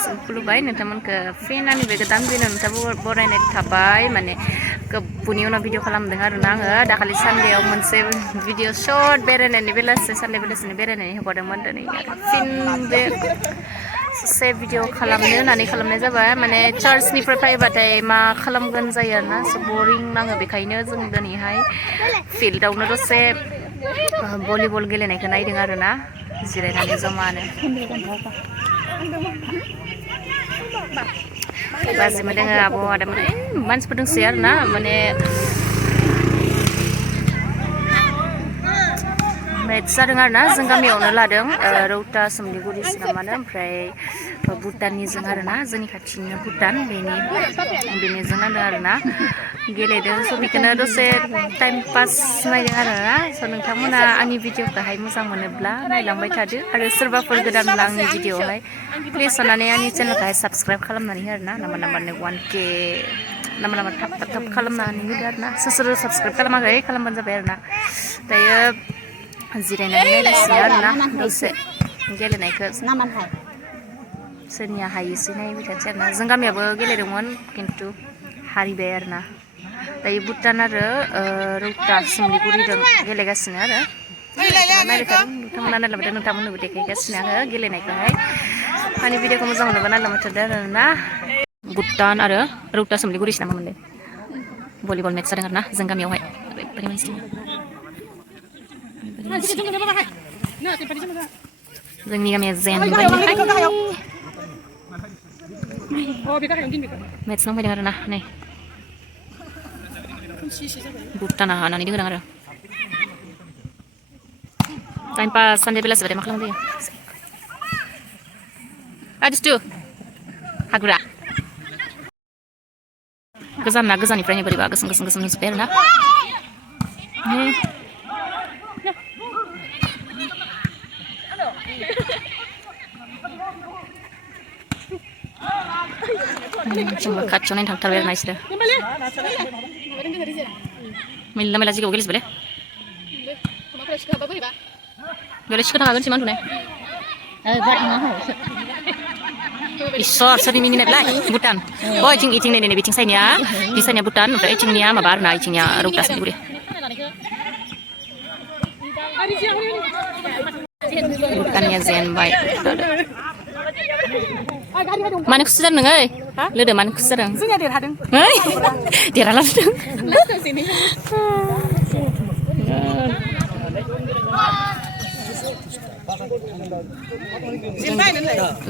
बेलासिम खुलुमबाय नोंथांमोनखौ फिन आंनिफ्राय गोदान दिनाव नोंथांखौ बरायनाय थाबाय माने गोबावनि उनाव भिडिअ खालामदों आरोना आङो दाखालि सानडेआव मोनसे भिडिअ सर्ट बेरायनायनि बेलासि सानडे बेलासिनि बेरायनायनि हगारदोंमोन दिनै आरो फिन बे ससे भिडिअ खालामनो होननानै खालामनाय जाबाय माने चार्चनिफ्राय फैबाथाय मा खालामगोन जायो आरोना बरिं नाङो बेखायनो जों दिनैहाय फिल्डआवनो दसे भलिबल गेलेनायखौ नायदों आरोना जिरायनानै जमानो बाजिमोन दोङो आब' आदामोन मानसिफोर दंसोयो आरोना माने मेट्स जादों आरोना जों गामियावनो लादों रौता सोमलिगुरिसो नामानो ओमफ्राय भुटाननिजों आरोना जोंनि खाथिनिनो भुटान बेनिजों नांदों आरोना गेलेदों स' बेखौनो दसे टाइम पास नायदों आरोना स' नोंथांमोना आंनि भिडिअखौहाय मोजां मोनोब्ला नायलांबाय थादो आरो सोरबाफोर गोदानब्ला आंनि भिडिअआवहाय प्लिज अन्नानै आंनि चेनेलखौहाय साबस्क्राइब खालामनानै हो आरोना नाम्बारनो 1K नाम्बार थाब खालामनानै होदो आरोना सोर साबस्क्राइब खालामाखै खालामबानो जाबाय आरोना दायो जिरायनानै नायगासिनो आरोना दसे गेलेनायखौ सोरनिया हायोसै नायबाय थानोसै आरोना जों गामियाबो गेलेदोंमोन खिन्थु हारिबाय आरोना दायो भुटान आरो रौता सोमलिगुरिजों गेलेगासिनो आरो नायबाय थादों नोंथांमोना नायलांबाय थादों नोंथांमोननोबो देखायगासिनो आङो गेलेनायखौहाय आंनि भिडिअखौ मोजां मोनोबा नायलांबाय थादों आरोना भुटान आरो रौता सोमलिगुरिसो नामा मोनदों भलिबल मेट्च जादों आरोना जों गामियावहाय ओरैबायदि मानसि जोंनि गामिया जेनबाय मेट्च नांफैदों आरोना नै भुटाना हानानै दोनदों आरो टाइम पास सानडे बेलासिबाथाय मा खालामनो जायो आदिस्थु हागुरा गोजानना गोजाननिफ्रायनो बोरैबा गोसोम नुजोब्बाय आरोना जोंबो खाथियाव नायनो थांथारबाय आरोना इसोरो मेरला जायगायाव गेलेजोबबायलै बेलाय सिखोना हागोन सिमान थुनाय इसोर सोरनि मिनिनायलाय भुटान इथिं नै बिथिं साइनिया बि साइनिया भुटान ओमफ्राय इथिंनिया माबा आरोना इथिंनिया रौता सोमलिगुरि भुटाननिया जेनबाय मानो खुसि जादों नोङो लोदो मानो खुसि जादों जोंनिया देरहादों देरहालांदों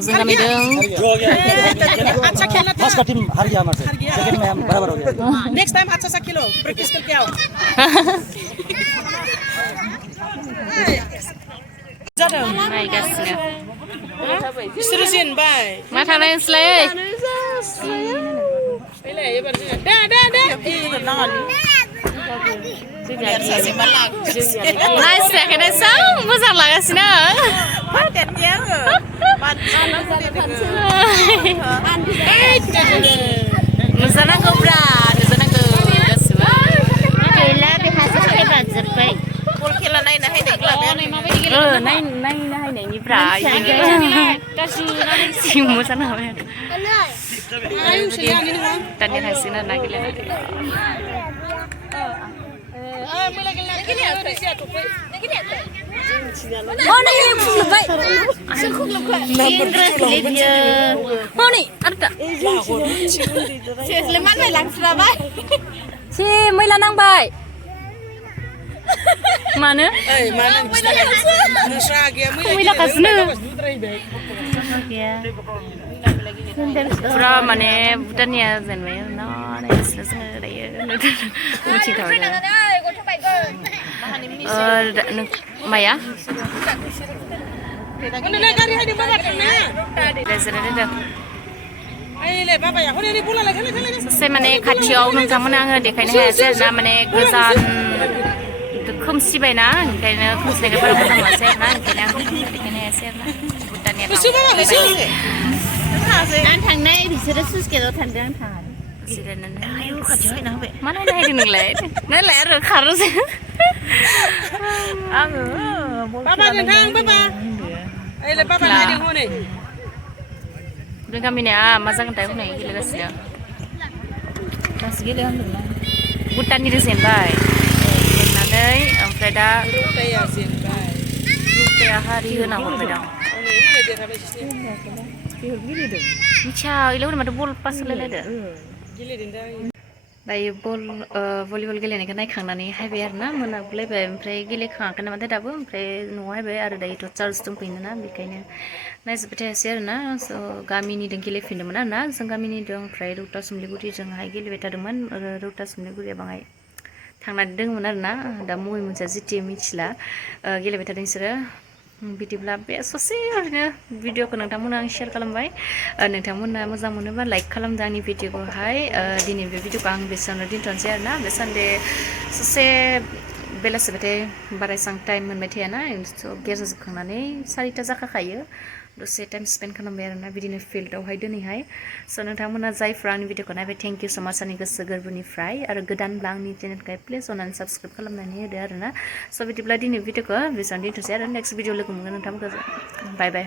जों गामिदों फर्स्ट टीम हार गया हमारे सेकंड में हम बराबर हो गया नेक्स्ट टाइम अच्छा सा खेलो प्रैक्टिस करके आओ जादों नायगासिनो बिसोर जेनबाय मा थांनाय नोंसोरलाय नायस्रायाखैनो मोजां लागासिनो नुजानांगौब्रा नुजानांगौ गासिबो गैला बेहासो फैबाजोब्बाय बल खेला नायनो हायनायनिब्रा मोजां हाबाय दानिया हासिगोन आरोना गेलेनानै मैला नांबाय मानो मैलाखासिनो फुरा माने भुटाननिया जेनबाय आरोना नायगासिनो जोङो दायो मिथिखाबाय माया सासे माने खाथियाव नोंथांमोना आङो देखायनो हायासै आरोना माने गोजान खोमसिबायना ओंखायनो खोमसिनायखौ बारा मोजां मोनासै आरोना ओंखायनो आं देखायनो हायासै आरोना भुटाननिया आं थांनाय बिसोरो सुसगेटआव थांदों आं थाङा जिरायनानै मा नायनो हायदों नोंलाय नायलाय आरो खारोसो आङो जों गामिनिया मा जागोनथाय उनाव गेलेगासिनो दासो गेलेहांदोंना भुटाननिनो जेनबाय जेननानै ओमफ्राय दा रौताया जेनबाय रौताया हारि होना हरबाय दां मिथिया इलाय माथो बल पास होलायलायदो दायो भलिबल गेलेनायखौ नायखांनानै हायबाय आरो ना मोनाबोलायबाय ओमफ्राय गेलेखाङाखै नामाथाय दाबो ओमफ्राय न'आव हायबाय आरो दायोथ' चार्ज दंफैयोना बेखायनो नायजोबबाय थायासै आरो ना स' गामिनिजों गेलेफिनदोंमोन आरो ना जों गामिनिजों ओमफ्राय रौता सुमलिगुरिजोंहाय गेलेबाय थादोंमोन रौता सुमलिगुरिया बाङाय थांनानै दंमोन आरो ना दा मुभि मोनसेया जितिया मिथिला गेलेबाय थादों बिसोरो बिदिब्ला बे ससे ओरैनो भिडिअखौ नोंथांमोननो आं शेयार खालामबाय नोंथांमोना मोजां मोनोबा लाइक खालामदो आंनि भिडिअखौहाय दिनै बे भिडिअखौ आं बेसेबांनो दोनथ'नोसै आरो ना बे सानडे ससे बेलासिबाथाय बारा एसां टाइम मोनबाय थायाना गेजेर जोबखांनानै 4ता जाखाखायो दसे टाइम स्पेन्ड खालामबाय आरो ना बिदिनो फिल्डआवहाय दिनैहाय स' नोंथांमोना जायफ्रा आंनि भिडिअखौ नायबाय थेंक इउ स' माच आंनि गोसो गोरबोनिफ्राय आरो गोदानब्ला आंनि चेनेलखौहाय प्लिज अननानै साबस्क्राइब खालामनानै होदो आरो ना स' बिदिब्ला दिनै भिडिअखौ बेसेबां दोनथ'नोसै आरो नेक्स्ट भिडिअ लोगो मोनगोन नोंथांमोनखौ बाय बाय